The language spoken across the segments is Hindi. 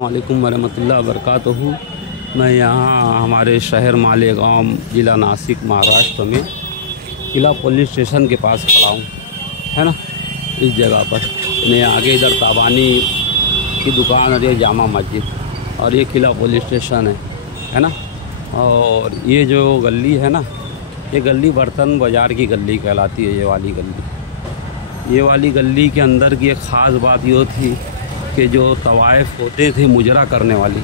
वालेकुम वरहमतुल्लाहि वबरकातुहू। मैं यहाँ हमारे शहर मालेगांव ज़िला नासिक महाराष्ट्र में किला पुलिस स्टेशन के पास खड़ा हूँ, है ना। इस जगह पर मैं आगे इधर ताबानी की दुकान और ये जामा मस्जिद और ये किला पुलिस स्टेशन है ना। और ये जो गली है ना, ये गली बर्तन बाज़ार की गली कहलाती है। ये वाली गली के अंदर की एक ख़ास बात ये थी कि जो तवाइफ़ होते थे मुजरा करने वाली,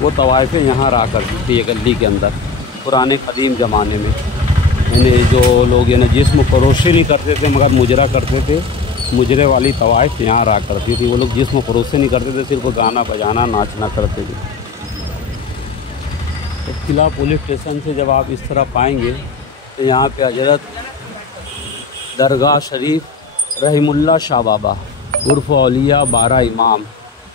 वो तवाइफ़ें यहाँ रहा करती थी ये गली के अंदर पुराने कदीम ज़माने में। यानी जो लोग यानी जिस्म फरोशी नहीं करते थे मगर मुजरा करते थे, मुजरे वाली तवाइफ़ यहाँ रहा करती थी। वो लोग जिस्म फरोशी नहीं करते थे, सिर्फ गाना बजाना नाचना करते थे। तो किला पुलिस स्टेशन से जब आप इस तरह पाएंगे तो यहाँ पे हजरत दरगाह शरीफ रहीमुल्लाह शाह बाबा उर्फ़ औलिया 12 इमाम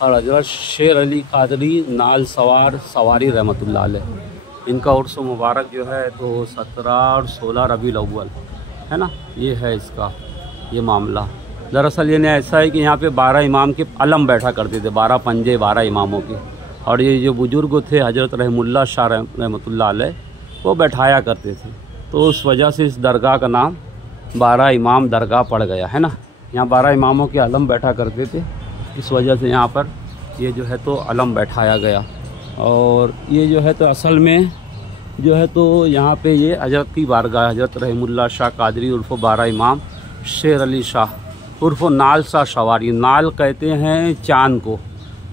और हजरत शेर अली कादरी नाल सवार सवारी रहमतुल्लाह अलैह, इनका उर्स मुबारक जो है तो 17 और 16 रबीउल अव्वल है ना। ये है इसका ये मामला। दरअसल ये ऐसा है कि यहाँ पे 12 इमाम के अलम बैठा करते थे, 12 पंजे 12 इमामों के। और ये जो बुज़ुर्ग थे हजरत रहीमुल्लाह शाह रहमतुल्लाह अलैह, वो बैठाया करते थे। तो उस वजह से इस दरगाह का नाम 12 इमाम दरगाह पड़ गया है ना। यहाँ 12 इमामों के अलम बैठा करते थे, इस वजह से यहाँ पर ये जो है तो अलम बैठाया गया। और ये जो है तो असल में जो है तो यहाँ पे ये हजरत की बारगाह, हजरत रहीमुल्लाह शाह कादरी उर्फ़ 12 इमाम शेर अली शाह उर्फ़ नाल शाह सवारी। नाल कहते हैं चांद को,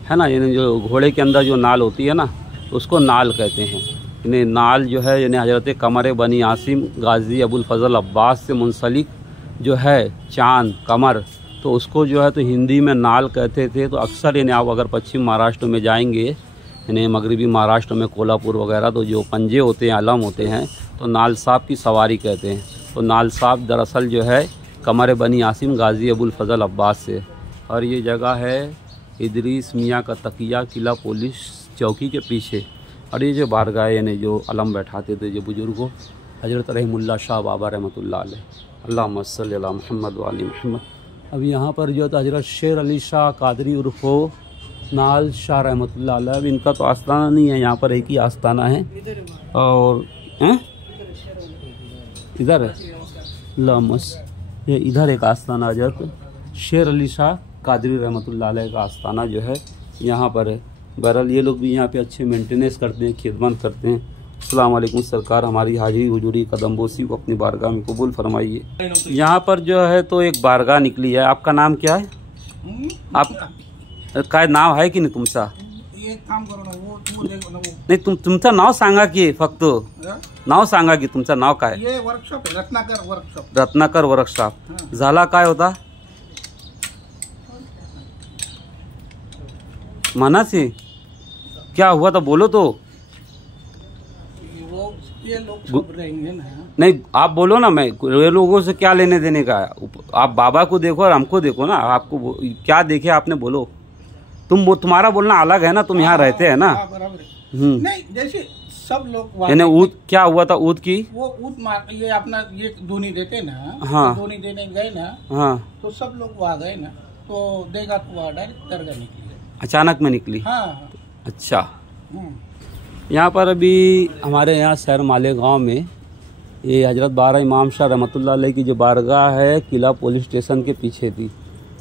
है ना। यानी जो घोड़े के अंदर जो नाल होती है ना, उसको नाल कहते हैं। यानी नाल जो है यानी हजरत कमर बनी आसिम गाजी अबुल फजल अब्बास से मुंसलिक जो है चांद कमर, तो उसको जो है तो हिंदी में नाल कहते थे। तो अक्सर यानी आप अगर पश्चिम महाराष्ट्र में जाएंगे, यानी मगरबी महाराष्ट्र में कोल्हापुर वगैरह, तो जो पंजे होते हैं अलम होते हैं तो नाल साहब की सवारी कहते हैं। तो नाल साहब दरअसल जो है कमर बनी आसिम गाजी अबुल फजल अब्बास से। और ये जगह है इदरीस मियाँ का तकिया किला पुलिस चौकी के पीछे। और ये जो बारगाह यानी जो अलम बैठाते थे जो बुज़ुर्गों, हजरत रहीमुल्लाह शाह बाबा रहमतुल्लाह अलैह, अल्लाहुम्मा सल्ली अला मुहम्मद व आलि मुहम्मद। अब यहाँ पर जो तो हजरत शेर अली शाह कादरी उर्फ़ नाल शाह रहमतुल्लाह अलैह, अब इनका तो आस्थाना नहीं है, यहाँ पर एक ही आस्थाना है। और इधर है लमस, ये इधर एक आस्थाना हजरत शेर अली शाह कादरी रहमतुल्लाह अलैह का आस्थाना जो है यहाँ पर है। बहरहाल ये लोग भी यहाँ पे अच्छे मेंटेनेंस करते हैं, खिदमत करते हैं। अस्सलाम वालेकुम सरकार, हमारी हाजिरी हुजूरी कदमबोसी को अपनी बारगाह में कबूल फरमाइए। यहाँ पर जो है तो एक बारगाह निकली है। आपका नाम क्या है? आप काय नाव आहे की नाही तुमचा? नाही तुमचं नाव सांगा की, फक्त नाव सांगा की तुमचं नाव काय? रत्नाकर वर्कशॉप झाला काय होता मना से क्या हुआ था बोलो तो। ये लोग सब रहेंगे ना। नहीं आप बोलो ना, मैं ये लोगों से क्या लेने देने का है। आप बाबा को देखो और हमको देखो ना, आपको क्या देखे आपने बोलो। तुम्हारा बोलना अलग है ना, तुम यहाँ रहते हैं ना। नहीं जैसे सब लोग यानी ऊद क्या हुआ था, ऊद की वो ऊद मार ये अपना ये धोनी देते ना। हाँ धोनी देने गए ना। हाँ तो सब लोग वहाँ गए ना, तो देगा तो वहाँ डायरेक्ट दरगाह निकली, अचानक में निकली। हाँ अच्छा। यहाँ पर अभी हमारे यहाँ शहर मालेगांव में ये हजरत 12 इमाम शाह रहमतुल्लाह अलैह की जो बारगाह है किला पुलिस स्टेशन के पीछे थी।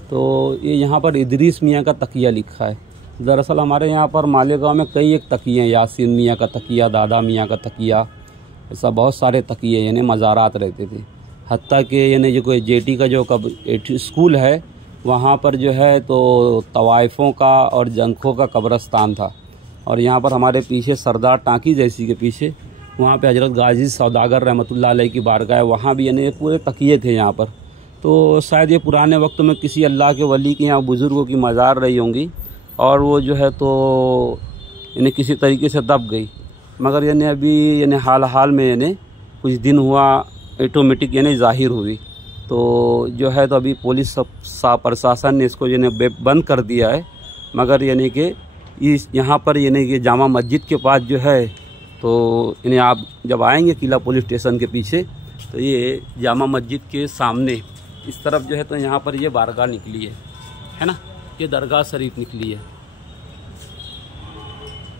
तो ये यहाँ पर इदरीस मियाँ का तकिया लिखा है। दरअसल हमारे यहाँ पर मालेगांव में कई एक तकिए हैं, यासीन मियाँ का तकिया, दादा मियाँ का तकिया, ऐसा बहुत सारे तकिए यानी मज़ारात रहते थे। हत्ता कि यानी जो कोई जेटी का जो स्कूल है वहाँ पर जो है तो तवाइफ़ों का और जनखों का कब्रस्तान था। और यहाँ पर हमारे पीछे सरदार टाँकी जैसी के पीछे वहाँ पे हजरत गाजी सौदागर रहमतुल्लाह अलैह की बारगाह है, वहाँ भी यानी पूरे तकिए थे यहाँ पर। तो शायद ये पुराने वक्त में किसी अल्लाह के वली के यहाँ बुज़ुर्गों की मज़ार रही होंगी और वो जो है तो यानी किसी तरीके से दब गई। मगर यानी अभी यानी हाल में यानी कुछ दिन हुआ ऑटोमेटिक यानी ज़ाहिर हुई। तो जो है तो अभी पुलिस प्रशासन ने इसको यानी बंद कर दिया है। मगर यानी कि इस यहाँ पर यानी कि जामा मस्जिद के पास जो है तो यानी आप जब आएंगे किला पुलिस स्टेशन के पीछे, तो ये जामा मस्जिद के सामने इस तरफ जो है तो यहाँ पर ये बारगाह निकली है ना, ये दरगाह शरीफ निकली है।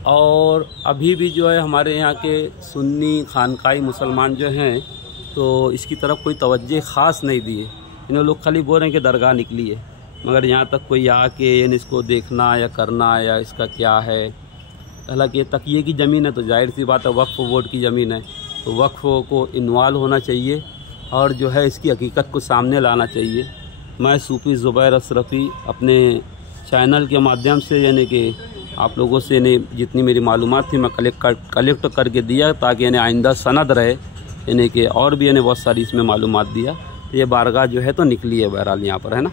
और अभी भी जो है हमारे यहाँ के सुन्नी खानकाई मुसलमान जो हैं तो इसकी तरफ कोई तवज्जो ख़ास नहीं दिए। इन्हें लोग खाली बोल रहे हैं कि दरगाह निकली है, मगर यहाँ तक कोई आके इसको देखना या करना या इसका क्या है। हालांकि ये तकिए की ज़मीन है तो जाहिर सी बात है वक्फ़ बोर्ड की ज़मीन है, तो वक्फ़ को इन्वॉल्व होना चाहिए और जो है इसकी हकीकत को सामने लाना चाहिए। मैं सूफ़ी ज़ुबैर अशरफ़ी अपने चैनल के माध्यम से यानी कि आप लोगों से जितनी मेरी मालूमात थी मैं कलेक्ट करके दिया ताकि आइंदा सनद रहे, यानी कि और भी बहुत सारी इसमें मालूमात दिया। ये बारगाह जो है तो निकली है बहरहाल यहाँ पर, है ना,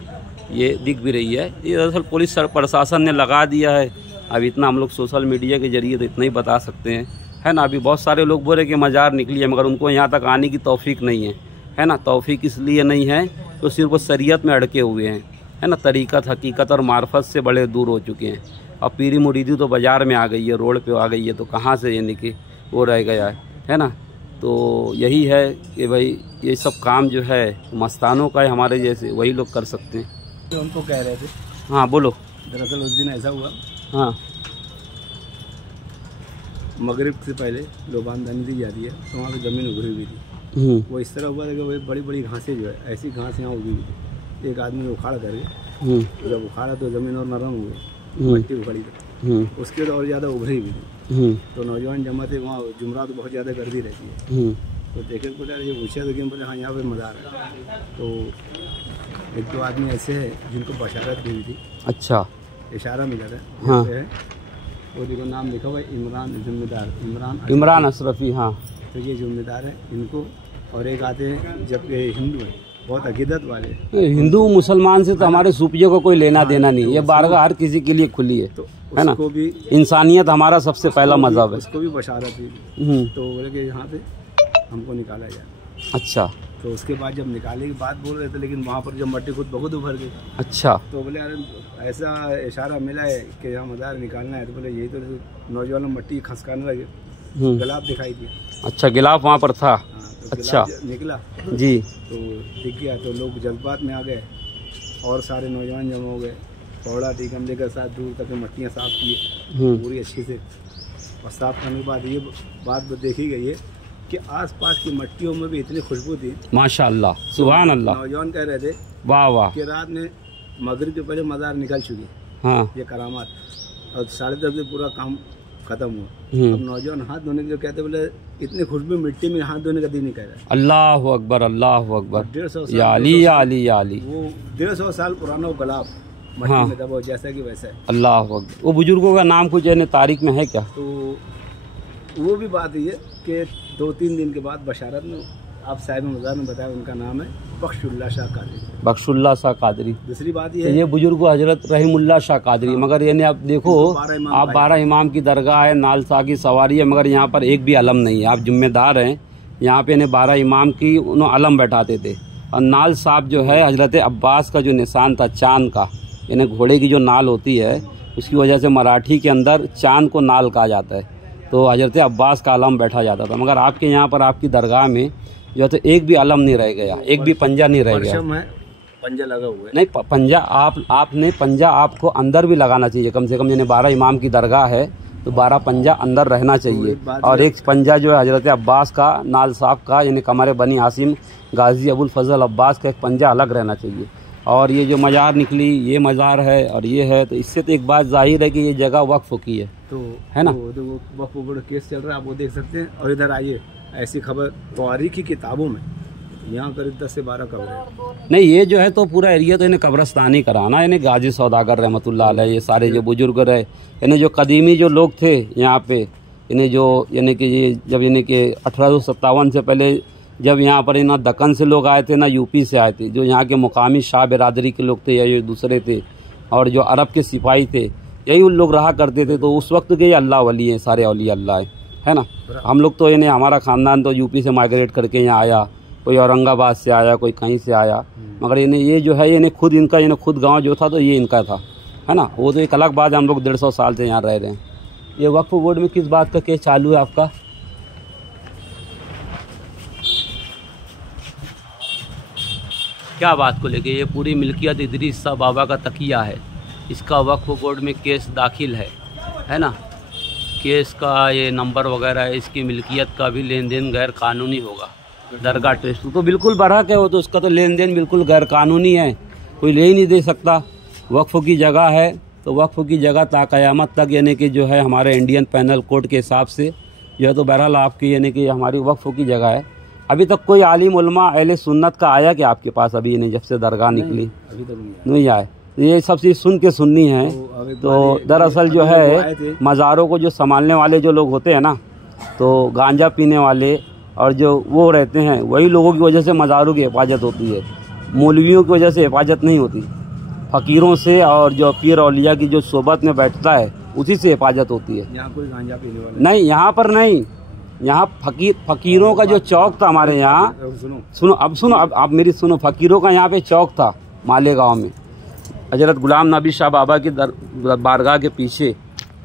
ये दिख भी रही है। ये दरअसल पुलिस प्रशासन ने लगा दिया है। अब इतना हम लोग सोशल मीडिया के ज़रिए तो इतना ही बता सकते हैं, है ना। अभी बहुत सारे लोग बोल रहे कि मज़ार निकली है, मगर उनको यहाँ तक आने की तौफीक नहीं है ना। तौफीक इसलिए नहीं है तो सिर्फ वो शरीयत में अड़के हुए हैं, है ना। तरीक़त, हकीकत और मार्फत से बड़े दूर हो चुके हैं। अब पीरी मुरीदी तो बाज़ार में आ गई है, रोड पे आ गई है, तो कहाँ से यानी कि वो रह गया है ना। तो यही है कि भाई ये सब काम जो है मस्तानों का है, हमारे जैसे वही लोग कर सकते हैं। तो हम तो कह रहे थे। हाँ बोलो। दरअसल उस दिन ऐसा हुआ, हाँ, मगरिब से पहले लोबानदानी दी जा रही है तो वहाँ पे ज़मीन उभरी हुई थी। वो इस तरह हुआ था कि वही बड़ी बड़ी घासें जो है ऐसी घास यहाँ उगी हुई थी। एक आदमी उखाड़ करके, जब उखाड़ा तो ज़मीन और नरम हो गई, मिट्टी उखड़ी थी, उसके बाद और ज़्यादा उभरी हुई थी। तो नौजवान जमा थे वहाँ, जुमरा तो बहुत ज़्यादा गर्दी रहती है, तो देखे बोला ये पूछा तो बोले हाँ यहाँ पे मज़ार है। तो एक दो आदमी ऐसे है जिनको बशारत दी हुई थी। अच्छा, इशारा मिला था। हाँ, वो देखो नाम लिखा हुआ है इमरान, जिम्मेदार इमरान अशरफ़ी। हाँ, तो ये जिम्मेदार है इनको। और एक आते हैं जब ये हिंदू हैं, बहुत अकीदत वाले, हिंदू मुसलमान से तो हमारे सूफियों को कोई लेना देना नहीं। ये बारगाह हर किसी के लिए खुली है, तो है ना। उसको भी इंसानियत हमारा सबसे पहला मज़हब है। उसको भी बशारत दी। तो बोले कि यहाँ पे हमको निकाला जाए। अच्छा, तो उसके बाद जब निकाले की बात बोल रहे थे, लेकिन वहाँ पर जब मट्टी खुद बहुत उभर गई। अच्छा, तो बोले अरे ऐसा इशारा मिला है कि यहाँ मज़ार निकालना है। तो बोले यही तो नौजवान मट्टी खसकाने लगे, गुलाब दिखाई दी। अच्छा, गिलाफ वहाँ पर था। तो अच्छा, निकला जी, तो दिख गया। तो लोग जज्बात में आ गए और सारे नौजवान जमा हो गए। पौड़ा टी गमले के साथ दूर तक मट्टियाँ साफ़ की पूरी अच्छी से, और साफ़ करने के बाद ये बात देखी गई है कि आसपास की मट्टियों में भी इतनी खुशबू थी, माशाअल्लाह, सुभान अल्लाह। नौजवान कह रहे थे वाह वाह कि रात में मगरिब के पहले मज़ार निकल चुकी। हाँ, ये करामात। और 10:30 बजे पूरा काम खत्म हुआ। अब नौजवान हाथ धोने के जो कहते बोले इतनी खुशबू मिट्टी में हाथ धोने का दिन नहीं कह रहा है। अल्लाह अकबर, अल्लाह अकबर। 150 या अली या अली या अली। वो 150 साल पुराना वो गुलाब मट्टी में दबा जैसा कि वैसा है। अल्लाह अकबर। वो बुजुर्गों का नाम कुछ है तारीख में है क्या? तो वो भी बात ये कि 2-3 दिन के बाद बशारत में आप साहिब मज़ार ने बताया उनका नाम है बख्शुल्लाह शाह कादरी। बख्शुल्लाह शाह कादरी। दूसरी बात ये बुजुर्ग हजरत रहीमुल्लाह शाह कादरी। मगर यानी आप देखो, आप 12 इमाम की दरगाह है, नालसा की सवारी है, मगर यहाँ पर एक भी अलम नहीं है। आप जिम्मेदार हैं यहाँ पे। 12 इमाम की उन्होंने अलम बैठाते थे। और नाल साहब जो है हजरत अब्बास का जो निशान था चांद का, यानी घोड़े की जो नाल होती है उसकी वजह से मराठी के अंदर चांद को नाल कहा जाता है। तो हजरत अब्बास का अलम बैठा जाता था। मगर आपके यहाँ पर आपकी दरगाह में जो तो एक भी अलम नहीं रह गया, एक भी पंजा नहीं रह गया। पंजा लगा हुआ है। नहीं, पंजा आपने पंजा आपको अंदर भी लगाना चाहिए कम से कम। यानी 12 इमाम की दरगाह है तो 12 पंजा अंदर रहना चाहिए। और एक पंजा जो है हजरत अब्बास का, नाल साहब का, यानी कमर बनी हासिम गाजी अबुल फजल अब्बास का एक पंजा अलग रहना चाहिए। और ये जो मज़ार निकली, ये मज़ार है और ये है, तो इससे तो एक बात जाहिर है कि ये जगह वक्फ की है, तो है ना। तो वक्फ बोर्ड केस चल रहा है, आप वो देख सकते हैं। और इधर आइए, ऐसी खबर तारीख की किताबों में यहाँ करीब 10 से 12 कब्र है। नहीं, ये जो है तो पूरा एरिया तो इन्हें कब्रस्तानी कराना, इन्हें गाजी सौदागर रहमतुल्लाह अलैह, ये सारे जो बुजुर्ग रहे, इन्हें जो कदीमी जो लोग थे यहाँ पे, इन्हें जो यानी कि ये जब यानी कि 1857 से पहले जब यहाँ पर ना दक्कन से लोग आए थे ना यूपी से आए थे, जो यहाँ के मुकामी शाह बिरादरी के लोग थे या जो दूसरे थे, और जो अरब के सिपाही थे, यही उन लोग रहा करते थे। तो उस वक्त के ये अल्लाह वली हैं, सारे औलिया अल्लाह है ना। हम लोग तो यानी हमारा ख़ानदान तो यूपी से माइग्रेट करके यहाँ आया, कोई औरंगाबाद से आया, कोई कहीं से आया, मगर ये जो है ये खुद इनका, ये खुद गांव जो था तो ये इनका था, है ना। वो तो एक अलग बात है, हम लोग 150 साल से यहाँ रह रहे हैं। ये वक्फ बोर्ड में किस बात का केस चालू है आपका? क्या बात को लेके? ये पूरी मिल्कियत इदरीस शाह बाबा का तकिया है, इसका वक्फ बोर्ड में केस दाखिल है ना। केस का ये नंबर वगैरह इसकी मिल्कियत का भी लेन देन गैर कानूनी होगा। दरगाह ट्रस्ट तो बिल्कुल बरहक है, वो तो उसका तो लेन देन बिल्कुल गैर कानूनी है, कोई ले ही नहीं दे सकता। वक्फ़ की जगह है तो वक्फ़ की जगह ता क़यामत तक यानी कि जो है हमारे इंडियन पैनल कोड के हिसाब से जो है तो बहरहाल आपकी यानी कि हमारी वक्फ़ की जगह है। अभी तक कोई आलिम उलमा अहले सुन्नत का आया कि आपके पास? अभी नहीं, जब से दरगाह निकली अभी तक नहीं आए। ये सब चीज़ सुन के सुननी है। तो दरअसल जो है मज़ारों को जो संभालने वाले जो लोग होते हैं ना, तो गांजा पीने वाले और जो वो रहते हैं वही लोगों की वजह से मज़ारों की हिफाजत होती है, मौलवियों की वजह से हिफाजत नहीं होती। फ़कीरों से और जो पीर औलिया की जो सोबत में बैठता है उसी से हिफाजत होती है। यहाँ कोई गांजा पीने वाला नहीं, यहाँ पर नहीं। यहाँ फ़कीरों का जो चौक था हमारे यहाँ, सुनो अब आप मेरी सुनो। फ़कीरों का यहाँ पे चौक था मालेगांव में, हजरत गुलाम नबी शाह बाबा की बारगाह के पीछे।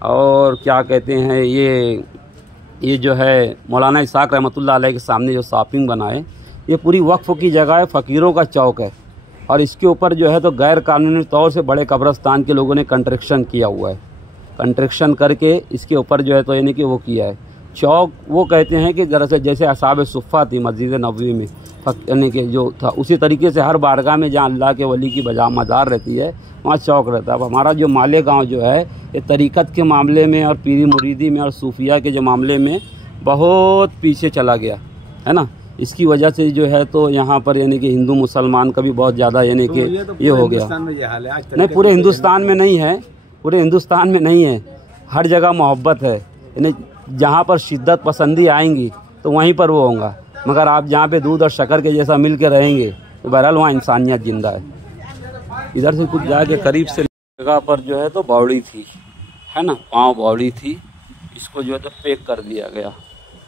और क्या कहते हैं ये जो है मौलाना इसाक रहमतुल्लाह अलैह के सामने जो शॉपिंग बना है, ये पूरी वक्फ़ की जगह है, फ़कीरों का चौक है। और इसके ऊपर जो है तो गैर कानूनी तौर से बड़े कब्रिस्तान के लोगों ने कंस्ट्रक्शन किया हुआ है। कंस्ट्रक्शन करके इसके ऊपर जो है तो यानी कि वो किया है चौक। वो कहते हैं कि दरअसल जैसे असाब सुफ़ा थी मस्जिद नबवी में, यानी कि जो था उसी तरीके से हर बारगाह में जहाँ अल्लाह के वली की बजा मज़ार रहती है वहाँ चौक रहता है। अब हमारा जो मालेगांव जो है ये तरीक़त के मामले में और पीरी मुरीदी में और सूफिया के जो मामले में बहुत पीछे चला गया है ना। इसकी वजह से जो है तो यहाँ पर यानी कि हिंदू मुसलमान का भी बहुत ज़्यादा यानी कि ये हो गया। नहीं, पूरे हिंदुस्तान में नहीं है, पूरे हिंदुस्तान में नहीं है, हर जगह मोहब्बत है। यानी जहाँ पर शिद्दत पसंदी आएंगी तो वहीं पर वो होगा, मगर आप जहाँ पे दूध और शक्कर के जैसा मिल के रहेंगे तो बहरहाल वहाँ इंसानियत जिंदा है। इधर से कुछ जाके करीब से जगह पर जो है तो बावड़ी थी, है ना, पाँव बावड़ी थी, इसको जो है तो पैक कर दिया गया।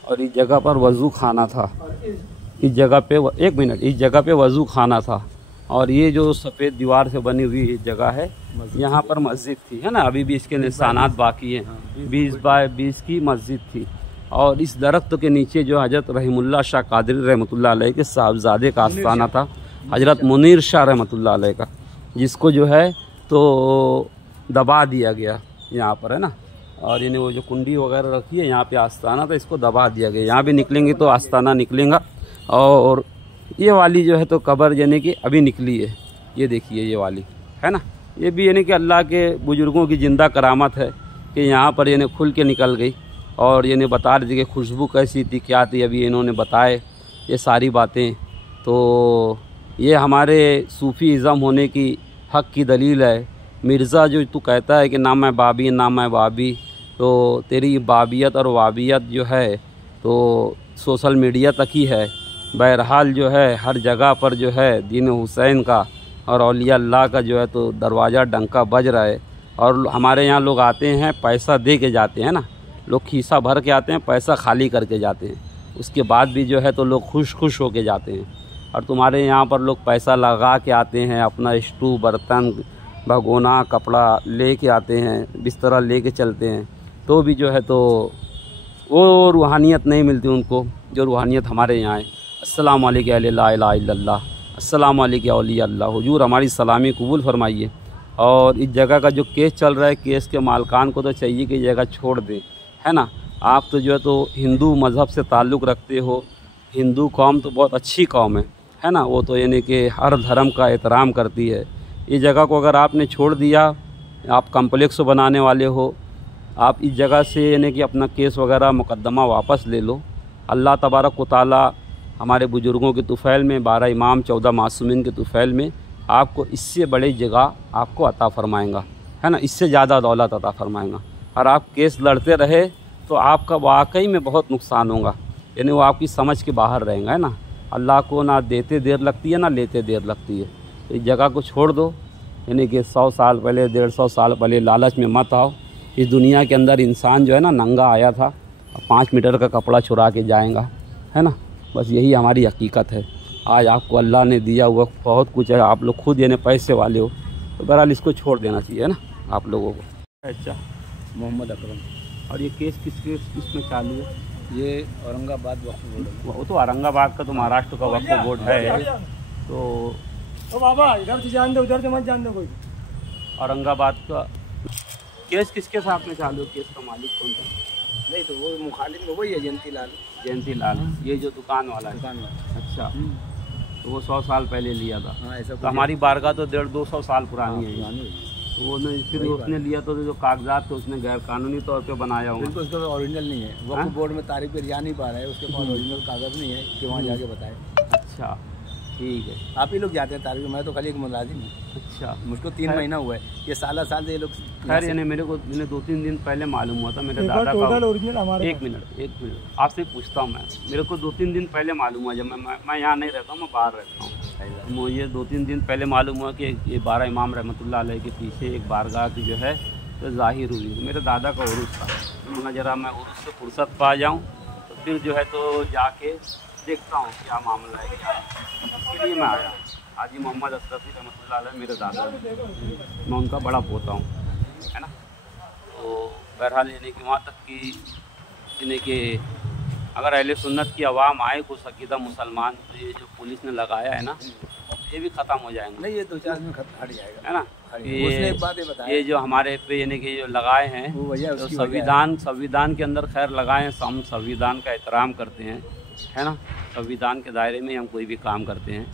और इस जगह पर वज़ू खाना था, इस जगह पे एक मिनट, इस जगह पे वज़ू खाना था। और ये जो सफ़ेद दीवार से बनी हुई जगह है, यहाँ पर मस्जिद थी, है ना, अभी भी इसके निशानात बाकी हैं। 20 बाय 20 की मस्जिद थी। और इस दरख्त के नीचे जो हज़रत रहीमुल्लाह शाह कादरी रहमतुल्लाह अलैह के साहबजादे का आस्थाना था, हज़रत मुनीर शाह रहमतुल्लाह अलैह का, जिसको जो है तो दबा दिया गया यहाँ पर, है ना। और यानी वो जो कुंडी वगैरह रखी है यहाँ पे आस्थाना था, इसको दबा दिया गया। यहाँ भी निकलेंगे तो आस्थाना निकलेगा। और ये वाली जो है तो कब्र यानी कि अभी निकली है, ये देखिए ये वाली, है ना, ये भी यानी कि अल्लाह के बुजुर्गों की ज़िंदा करामत है कि यहाँ पर यानी खुल के निकल गई। और यानी बता रही थी कि खुशबू कैसी थी, क्या थी, अभी इन्होंने बताए ये सारी बातें। तो ये हमारे सूफ़ी इज़्म होने की हक़ की दलील है। मिर्ज़ा जो तू कहता है कि नाम मैं बाबी, नाम मैं बाबी, तो तेरी बाबियत और वाबियत जो है तो सोशल मीडिया तक ही है। बहरहाल जो है हर जगह पर जो है दीन हुसैन का और औलिया अल्लाह का जो है तो दरवाज़ा डंका बज रहा है। और हमारे यहाँ लोग आते हैं, पैसा दे के जाते हैं ना, लोग खीसा भर के आते हैं, पैसा खाली करके जाते हैं, उसके बाद भी जो है तो लोग खुश होके जाते हैं। और तुम्हारे यहाँ पर लोग पैसा लगा के आते हैं, अपना स्टू, बर्तन, भगोना, कपड़ा ले के आते हैं, बिस्तरा ले के चलते हैं, तो भी जो है तो वो रूहानियत नहीं मिलती उनको जो रूहानियत हमारे यहाँ है। अस्सलामु अलैकुम ला इलाहा इल्लल्लाह, अस्सलामु अलैकुम औलिया अल्लाह। हुजूर हमारी सलामी कबूल फरमाइए। और इस जगह का जो केस चल रहा है, केस के मालकान को तो चाहिए कि जगह छोड़ दे, है ना। आप तो जो है तो हिंदू मज़हब से ताल्लुक़ रखते हो, हिंदू कौम तो बहुत अच्छी कौम है ना, वो तो यानी कि हर धर्म का एहतराम करती है। इस जगह को अगर आपने छोड़ दिया, आप कम्प्लेक्स बनाने वाले हो, आप इस जगह से यानी कि अपना केस वगैरह मुकद्दमा वापस ले लो। अल्लाह तबारक व तआला हमारे बुज़ुर्गों के तुफ़ैल में, 12 इमाम 14 मासूमीन के तुफ़ैल में आपको इससे बड़ी जगह आपको अता फ़रमाएँगा, है ना, इससे ज़्यादा दौलत अता फ़रमाएँगा। और आप केस लड़ते रहे तो आपका वाकई में बहुत नुकसान होगा, यानी वो आपकी समझ के बाहर रहेगा, है ना। अल्लाह को ना देते देर लगती है ना लेते देर लगती है। तो इस जगह को छोड़ दो, यानी कि 100 साल पहले, 150 साल पहले लालच में मत आओ। इस दुनिया के अंदर इंसान जो है ना नंगा आया था, 5 मीटर का कपड़ा चुरा के जाएगा, है ना। बस यही हमारी हकीकत है। आज आपको अल्लाह ने दिया हुआ बहुत कुछ है, आप लोग खुद यानी पैसे वाले हो, तो बहरहाल इसको छोड़ देना चाहिए, है ना, आप लोगों को। अच्छा, मोहम्मद अकरम। और ये केस किस में चालू है? ये औरंगाबाद वक्फ बोर्ड है। वो तो औरंगाबाद का तो महाराष्ट्र का वक्फ बोर्ड है। तो बाबा इधर से जान दो, उधर से मत जान दो कोई। औरंगाबाद का केस किसके साथ में चालू है? केस का मालिक कौन था? नहीं तो वो मुखालिफ में वही है जयंती लाल। जयंती लाल, ये जो दुकान वाला है। दुकान वाला। अच्छा, तो वो 100 साल पहले लिया था। हाँ ऐसा। तो हमारी बारगाह तो 150-200 साल पुरानी है। तो वो नहीं, फिर उसने लिया तो जो कागजात थे उसने गैर कानूनी तौर पे बनाया हुआ। बिल्कुल, उसका ओरिजिनल नहीं है। वक्फ बोर्ड में तारीख पे जा नहीं पा रहा है, उसके पास ओरिजिनल कागज नहीं है कि वहाँ जाके बताए। अच्छा ठीक है, आप ही लोग जाते हैं तारीख, मैं तो खाली एक मुलाजिम हूँ। अच्छा, मुझको 3 महीना हुआ है, ये साल से ये लोग। खैर यानी मेरे को 2-3 दिन पहले मालूम हुआ था मेरे दादा का। ओरिजिनल हमारे। एक मिनट आपसे पूछता हूँ मैं, मेरे को 2-3 दिन पहले मालूम हुआ, जब मैं यहाँ नहीं रहता हूँ, मैं बाहर रहता हूँ। मुझे 2-3 दिन पहले मालूम हुआ कि ये 12 इमाम रहमतुल्लाह अलैह के पीछे एक बारगाह की जो है तो ज़ाहिर हुई। मेरे दादा का उर्स था, मैं ज़रा मैं उर्स से फुर्सत पा जाऊँ तो फिर जो है तो जाके देखता हूँ क्या मामला है क्या, इसके लिए मैं आया। हाजी मोहम्मद अशरफी रहमतुल्लाह अलैह मेरे दादा, मैं उनका बड़ा पोता हूँ, है ना। तो बहरहाल यानी कि वहाँ तक कि यानी कि अगर अहले सुन्नत की आवाम आए कुछ अकीदा मुसलमान, तो ये जो पुलिस ने लगाया है ना, ये भी ख़त्म हो जाएगा। नहीं, ये 2-4 दिन खत्म हट जाएगा, है ना। उसने एक बात ये जो हमारे पे यानी कि जो लगाए हैं, तो संविधान के अंदर खैर लगाए हैं, हम संविधान का एहतराम करते हैं, है ना। संविधान के दायरे में हम कोई भी काम करते हैं।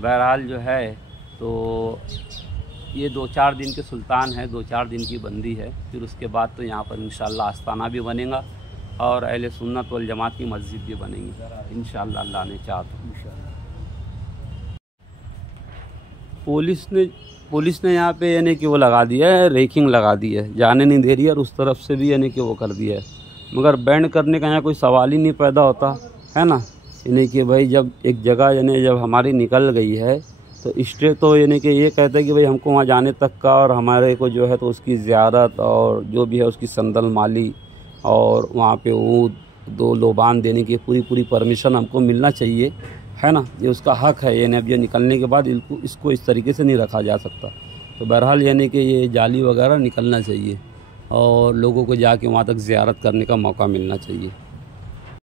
बहरहाल जो है तो ये 2-4 दिन के सुल्तान है, 2-4 दिन की बंदी है, फिर उसके बाद तो यहाँ पर इंशाअल्लाह आस्ताना भी बनेगा और अहले सुन्नत वल जमात की मस्जिद भी बनेगी इंशाअल्लाह, अल्लाह ने चाहा तो। पुलिस ने यहाँ पे यानी कि वो लगा दिया है, रेकिंग लगा दी है, जाने नहीं दे रही है, और उस तरफ से भी यानी कि वो कर दिया है। मगर बैंड करने का यहाँ कोई सवाल ही नहीं पैदा होता है ना। यानी कि भाई जब एक जगह यानी जब हमारी निकल गई है तो स्टेट तो यानी कि ये कहता है कि भाई हमको वहाँ जाने तक का और हमारे को जो है तो उसकी ज़ियारत और जो भी है उसकी संदल माली और वहाँ पे ऊँट 2 लोबान देने की पूरी परमिशन हमको मिलना चाहिए, है ना। ये उसका हक है। यानी अब ये निकलने के बाद इसको इस तरीके से नहीं रखा जा सकता। तो बहरहाल यानी कि ये जाली वगैरह निकलना चाहिए और लोगों को जाके वहाँ तक ज़ियारत करने का मौका मिलना चाहिए।